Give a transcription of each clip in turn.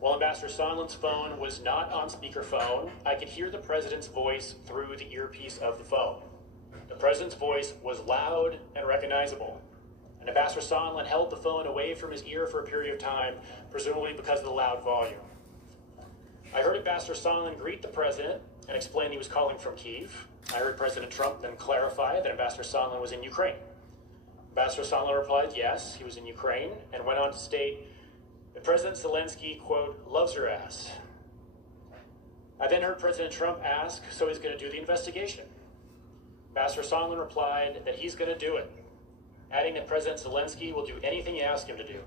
While Ambassador Sondland's phone was not on speakerphone, I could hear the president's voice through the earpiece of the phone. The president's voice was loud and recognizable, and Ambassador Sondland held the phone away from his ear for a period of time, presumably because of the loud volume. I heard Ambassador Sondland greet the president and explain he was calling from Kyiv. I heard President Trump then clarify that Ambassador Sondland was in Ukraine. Ambassador Sondland replied yes, he was in Ukraine, and went on to state that President Zelensky, quote, loves your ass. I then heard President Trump ask, so he's going to do the investigation. Ambassador Sondland replied that he's going to do it, adding that President Zelensky will do anything you ask him to do.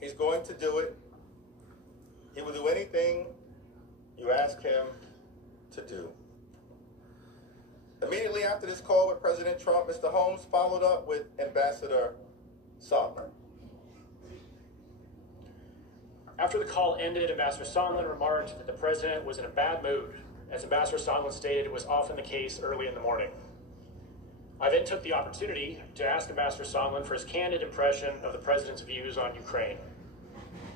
He's going to do it. He will do anything you ask him to do. Immediately after this call with President Trump, Mr.Homes followed up with Ambassador Sondland. After the call ended, Ambassador Sondland remarked that the president was in a bad mood. As Ambassador Sondland stated, it was often the case early in the morning. I then took the opportunity to ask Ambassador Sondland for his candid impression of the president's views on Ukraine.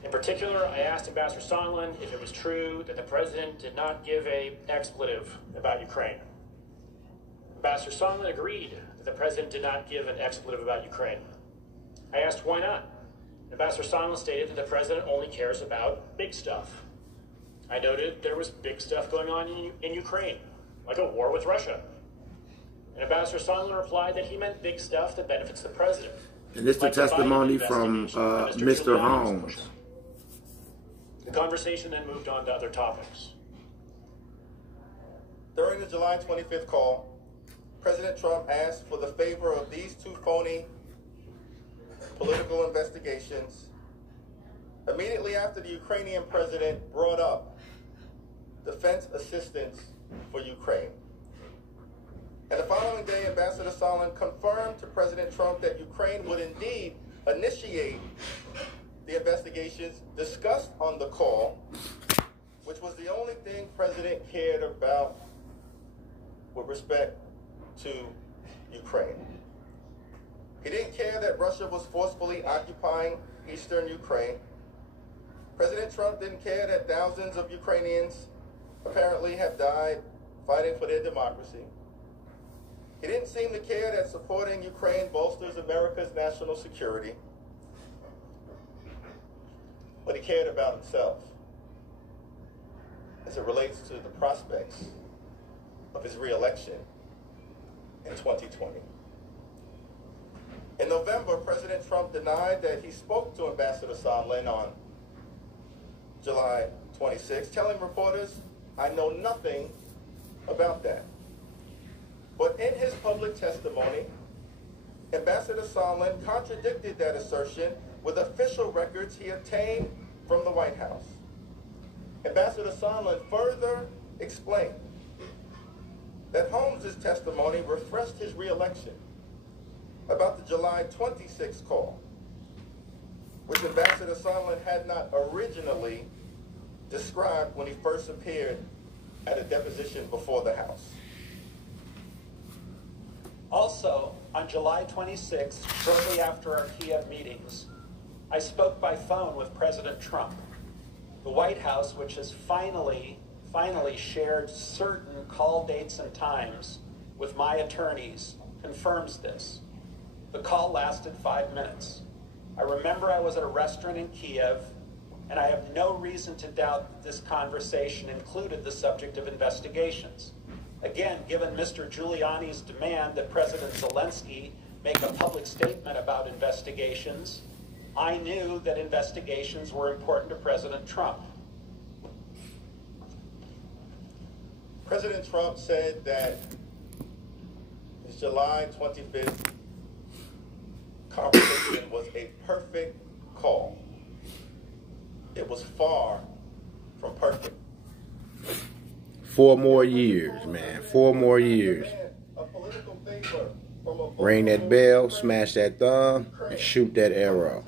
In particular, I asked Ambassador Sondland if it was true that the president did not give an expletive about Ukraine. Ambassador Sondland agreed that the president did not give an expletive about Ukraine. I asked why not. Ambassador Sondland stated that the president only cares about big stuff. I noted there was big stuff going on in Ukraine, like a war with Russia. And Ambassador Sondland replied that he meant big stuff that benefits the president. And this is like the testimony from Mr.Homes. The conversation then moved on to other topics. During the July 25th call, President Trump asked for the favor of these two phony political investigations immediately after the Ukrainian president brought up defense assistance for Ukraine. And the following day, Ambassador Sondland confirmed to President Trump that Ukraine would indeed initiate the investigations discussed on the call, which was the only thing President cared about with respect to Ukraine. He didn't care that Russia was forcefully occupying eastern Ukraine. President Trump didn't care that thousands of Ukrainians apparently have died fighting for their democracy. He didn't seem to care that supporting Ukraine bolsters America's national security. But he cared about himself as it relates to the prospects of his re-election in 2020. In November, President Trump denied that he spoke to Ambassador Sondland on July 26, telling reporters, "I know nothing about that." But in his public testimony, Ambassador Sondland contradicted that assertion with official records he obtained from the White House. Ambassador Sondland further explained that Holmes' testimony refreshed his re-election about the July 26 call, which Ambassador Sondland had not originally described when he first appeared at a deposition before the House. Also, on July 26, shortly after our Kiev meetings, I spoke by phone with President Trump. The White House, which has finally shared certain call dates and times with my attorneys, confirms this. The call lasted 5 minutes. I remember I was at a restaurant in Kiev, and I have no reason to doubt that this conversation included the subject of investigations. Again, given Mr. Giuliani's demand that President Zelensky make a public statement about investigations, I knew that investigations were important to President Trump. President Trump said that his July 25th conversation was a perfect call. It was far from perfect. 4 more years, man. 4 more years. Ring that bell, smash that thumb, and shoot that arrow.